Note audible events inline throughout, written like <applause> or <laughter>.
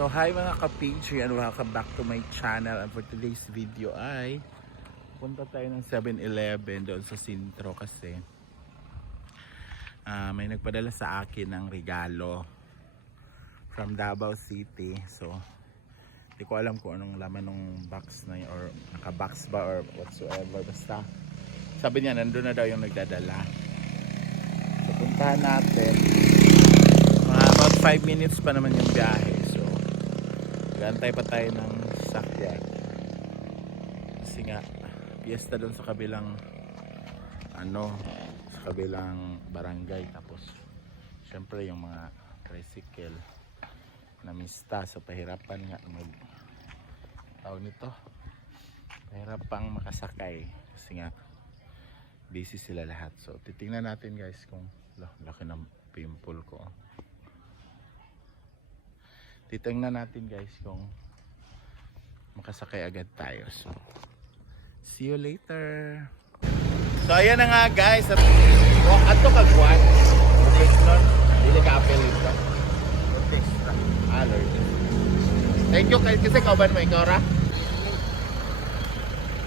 So hi mga ka-page. And welcome back to my channel. And for today's video ay punta tayo ng 7-Eleven doon sa Sintro kasi ah, may nagpadala sa akin ng regalo from Davao City. So hindi ko alam kung anong laman ng box na yun or naka-box ba or whatsoever. Basta sabi niya nandun na daw yung nagdadala. So puntahan natin. Mga about 5 minutes pa naman yung biyahe Gantay pa tayo ng sakyan. Kasi nga, piyesta doon sa kabilang ano, sa kabilang barangay. Tapos, syempre yung mga tricycle na mista. So, pahirapan nga mag tawag nito. Pahirapang makasakay. Kasi nga, busy sila lahat. So, titingnan natin guys kung laki ng pimple ko. Titingnan natin guys kung makasakay agad tayo. So, see you later. So, ayan na nga guys. At, oh, ato kagwan. Nun, dili ka apel ito. Ah, Lord. Thank you. Kasi kauban mo ikaw, ra?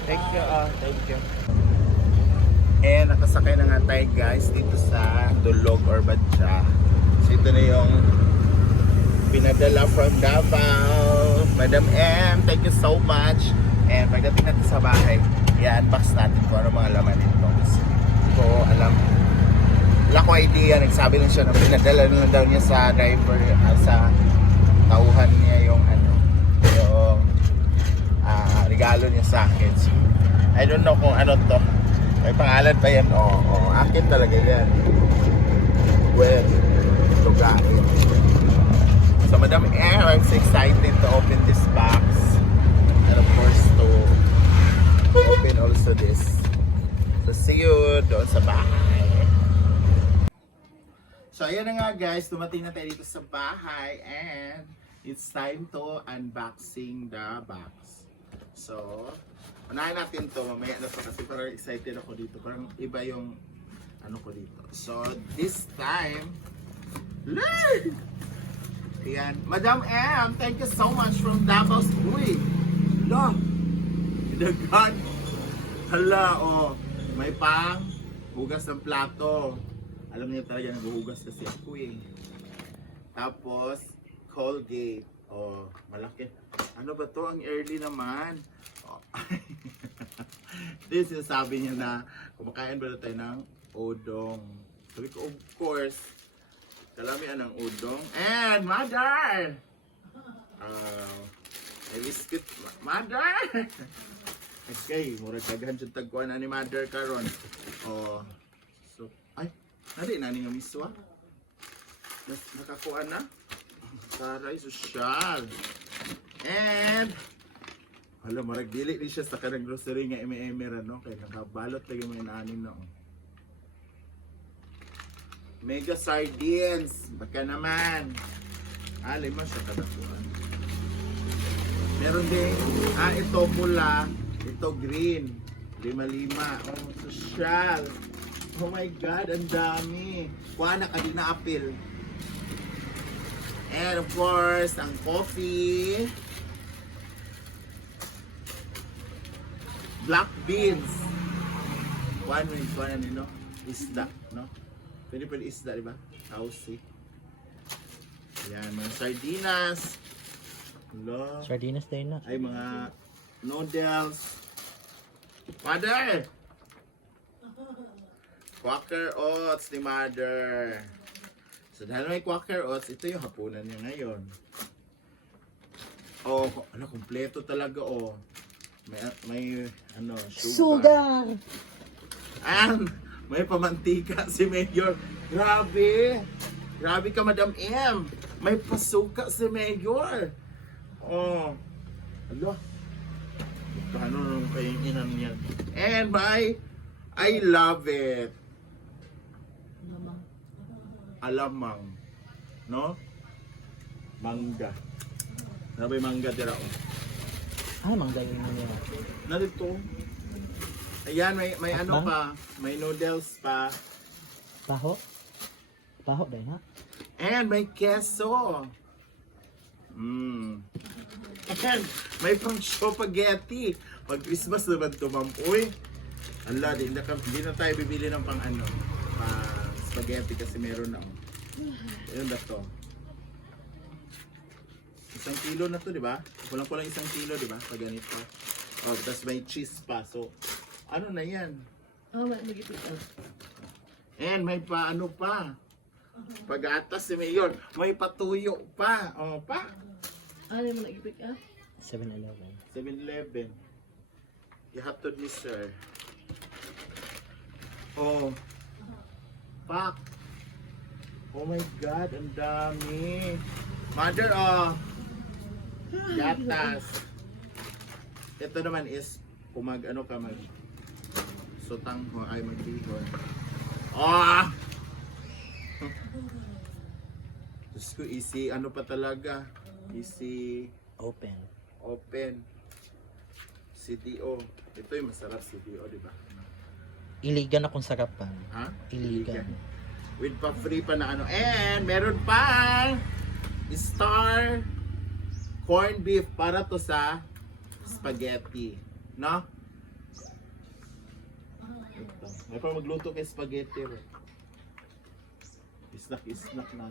Thank you. ah, thank you. And nakasakay na nga tayo guys dito sa Dulog or Badja. So ito na yung pinadala from Davao. Madam M, thank you so much. And pagdating natin sa bahay, i-unbox natin kung ano mga laman nito. Kasi ko alam. Wala ko idea. Nagsabi lang siya na pinadala na daw niya sa driver, ah, sa tauhan niya yung ano, yung ah, regalo niya sa akin. So, I don't know kung ano to. May pangalan pa yan? Oo, oo. akin talaga yan. Well, lugain. So Madam so excited to open this box. And of course to open also this. So see you doon sa bahay. So ayan na nga guys, dumating na tayo dito sa bahay and it's time to unboxing the box. So, unahin natin to, mamaya na pa kasi parang excited ako dito. Parang iba yung ano ko dito. So, this time, Lord! Ayan. Madam M, thank you so much from Davao. Uy! Hala! Dagan! Hala, oh. May pang hugas ng plato. Alam niyo talaga naghuhugas kasi ako eh. Tapos, Colgate. Oh, malaki. Ano ba to? Ang early naman. Oh. <laughs> This is sabi niya na kumakain ba tayo ng udong. Sabi ko, of course, kalamian ng udong. And, mother! Uh, may biscuit. Mother! <laughs> Okay, murag daghan jud tagkuan na ni mother karon. Oh. So, ay, nadi na ni nga miswa. Nas- Nakakuha na. Saray social. And Hala, marag dili din siya sa kanang grocery nga eme-eme ra no kay nakabalot lagi mo inanin no. Mega sardines, baka naman. Ah, lima siya kada kuan. Meron din, ah, ito pula, ito green. Lima-lima. Oh, social. Oh my God, ang dami. Kuha na ka na apple. And of course, ang coffee. Black beans. One with one, ano, isda, no? Pwede pwede isda, di ba? Saucy. Yan, mga sardinas. Hello. Sardinas tayo na. Ay, mga noodles. Mother! Quaker Oats ni Mother. So dahil may Quaker Oats, ito yung hapunan niya ngayon. Oh, ano, kompleto talaga oh. May, may ano, sugar. Sugar! And may pamantika <laughs> si Mayor. Grabe! Grabe ka, Madam M. May pasuka si Mayor. Oh. Alo. Paano nung kainginan niya? And my, I love it. Alamang. No? Mangga. Grabe mangga dira oh. Ay, mga gawin mo niya. Narito. Ayan, may, may ano pa. May noodles pa. Taho? Taho dahil ha? And may keso. Mmm. And may pang spaghetti. Pag Christmas naman to, ma'am. Uy, ala, di na, di na tayo bibili ng pang ano, pang spaghetti kasi meron na. Oh. Ayun na to. Isang kilo na to, di ba? Kulang-kulang isang kilo, di ba? Pag ganito. Oh, tapos may cheese pa. So, ano na yan? Oh, may magipit ah. And may pa ano pa. Pag-atas si Mayor, may patuyo pa. O pa. Ano mo nagipit ah? 7-Eleven. 7-Eleven. Ihatod ni sir. Oh. Pak. Oh my God, ang dami. Mother, oh. Gatas. Ito naman is, kung mag, ano ka, mag, sutang mo, ay magbihon. Oh! Diyos ko, easy, ano pa talaga? Easy, Open. open. CDO. Ito yung masarap CDO, di ba? Iligan akong sarapan. Ha? Iligan. With pa free pa na ano. And meron pang star corn beef para to sa spaghetti. No? May pa magluto kay spaghetti. Ro. Isnak, isnak na.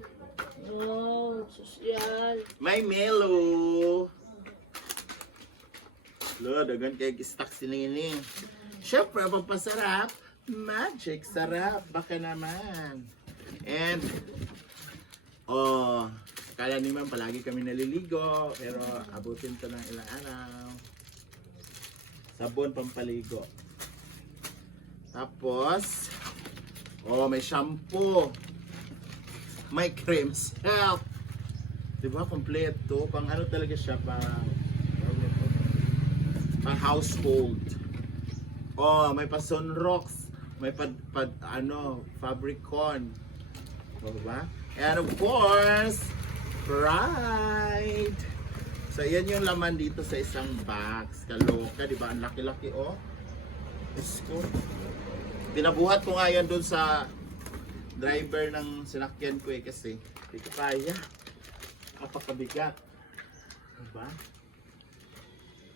Oh, sosyal. May melo. Lo, dagan kay istak si Nini. Siyempre, pampasarap, magic sarap. Baka naman. And, oh, kala naman palagi kami naliligo, pero abutin to ng ilang araw. Sabon pampaligo. Tapos, oh, may shampoo. May cream self. Diba, kompleto. Pang ano talaga siya, pang, pang household. Oh, may pa sunrocks. May pad, pad, ano, fabricon. Diba? And of course, Pride. So, yan yung laman dito sa isang box. Kaloka, di ba? Ang laki-laki, oh. Diyos ko. Pinabuhat ko nga yan doon sa driver ng sinakyan ko eh kasi hindi ko kaya. Kapakabigat. Diba?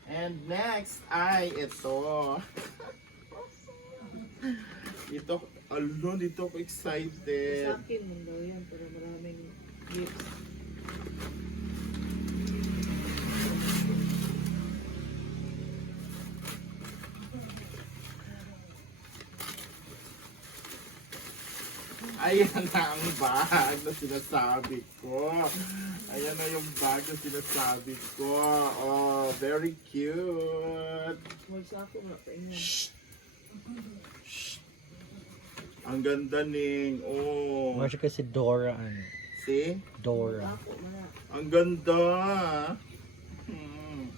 And next ay ito. <laughs> dito, alo, dito ako excited. Sa akin mo daw yan para maraming gifts. Ayan na ang bag na sinasabi ko. Ayan na yung bag na sinasabi ko. Oh, very cute. Shh. Shh. Ang ganda ning. Oh. Mga siya kasi Dora. Ano? See? Dora. Ang ganda. Hmm.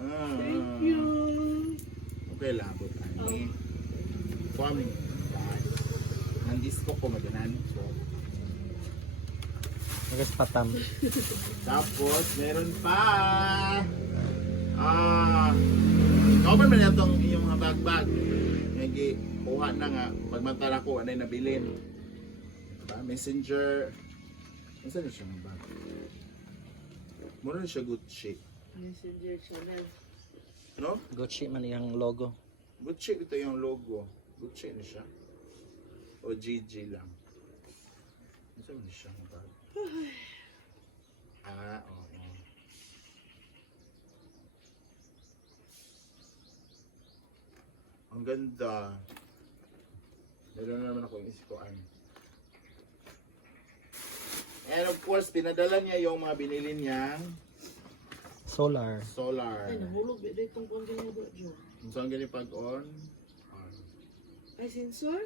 Ah. Thank you. Okay, labot. Ani. Coming. Disco ko maganan ko. Nagas patam. Tapos, meron pa. Ah, cover man itong iyong mga bag-bag. Nagi, kuha na nga. Pag matala ko, anay nabilin. Diba? Messenger. Ano na siya mga bag? Mura na siya Gucci. Messenger Chanel. No? Gucci man yung logo. Gucci ito yung logo. Gucci na siya. O GG lang. Ano na siya bag? Ah, oo. Ang ganda. Meron na naman akong isikuan. And of course, pinadala niya yung mga binili niyang Solar. solar. Ay, nahulog. Bida itong kong ginudo, Jo. Kung saan gani pag on? On. Ay, sensor?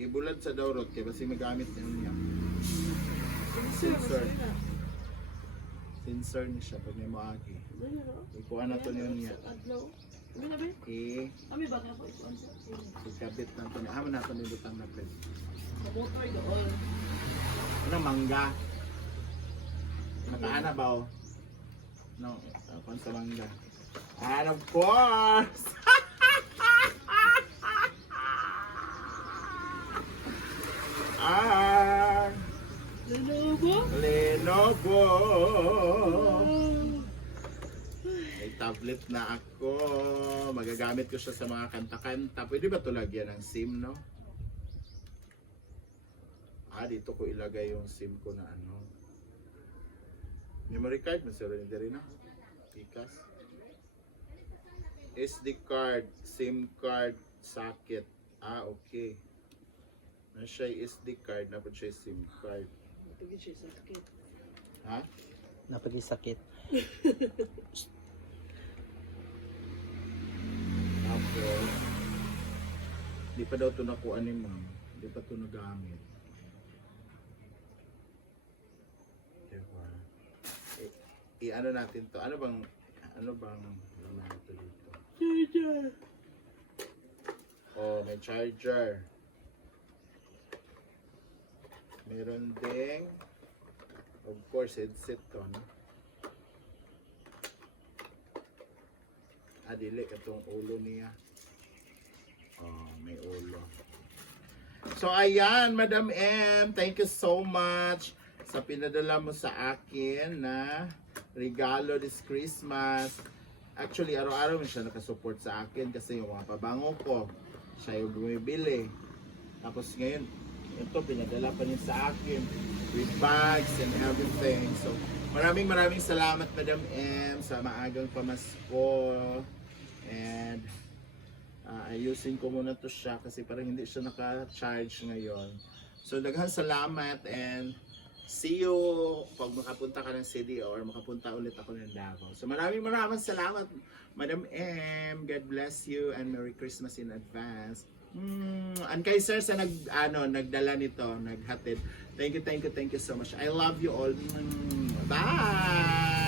Ibulad sa dawrot kay basi magamit niya niya. Sensor. Sensor ni siya pag may maagi. Na? Ikuha na to niya niya. Na? Eh, Ami ba ka po? Ano sa ikabit na to niya. Haman na to ni Lutang na pwede. motor doon. Ano, mangga? Nakaana ba o? No, tapon sa mangga. And of course! <laughs> ah! Dali Lenovo? Lenovo. May tablet na ako. Magagamit ko siya sa mga kanta-kanta. Pwede ba ito lagyan ng SIM, no? Ah, dito ko ilagay yung SIM ko na ano. Memory card, masiro hindi rin na. Pikas. SD card, SIM card, socket. Ah, okay. Na siya SD card, na po siya SIM card. Pagin siya sakit. Ha? Napagisakit. Tapos, di pa daw ito nakuha ni ma'am. Di pa ito nagamit. Diba? I- I-ano natin to. Ano bang, ano bang laman ito dito? Charger. Oh, may charger. Meron ding, of course, headset to, no? Ah, dili, itong ulo niya. Oh, may ulo. So, ayan, Madam M, thank you so much sa pinadala mo sa akin na regalo this Christmas. Actually, araw-araw mo siya nakasupport sa akin kasi yung mga pabango ko, siya yung bumibili. Tapos ngayon, ito pinadala pa niya sa akin with bags and everything. So, maraming maraming salamat Madam M sa maagang pamasko. And ah, ayusin ko muna to siya kasi parang hindi siya naka-charge ngayon. So, daghang salamat and see you pag makapunta ka ng city or makapunta ulit ako ng Davao. So maraming maraming salamat Madam M. God bless you and Merry Christmas in advance. Mm, and kay sir sa nag ano nagdala nito, naghatid. Thank you, thank you, thank you so much. I love you all. Mm, bye.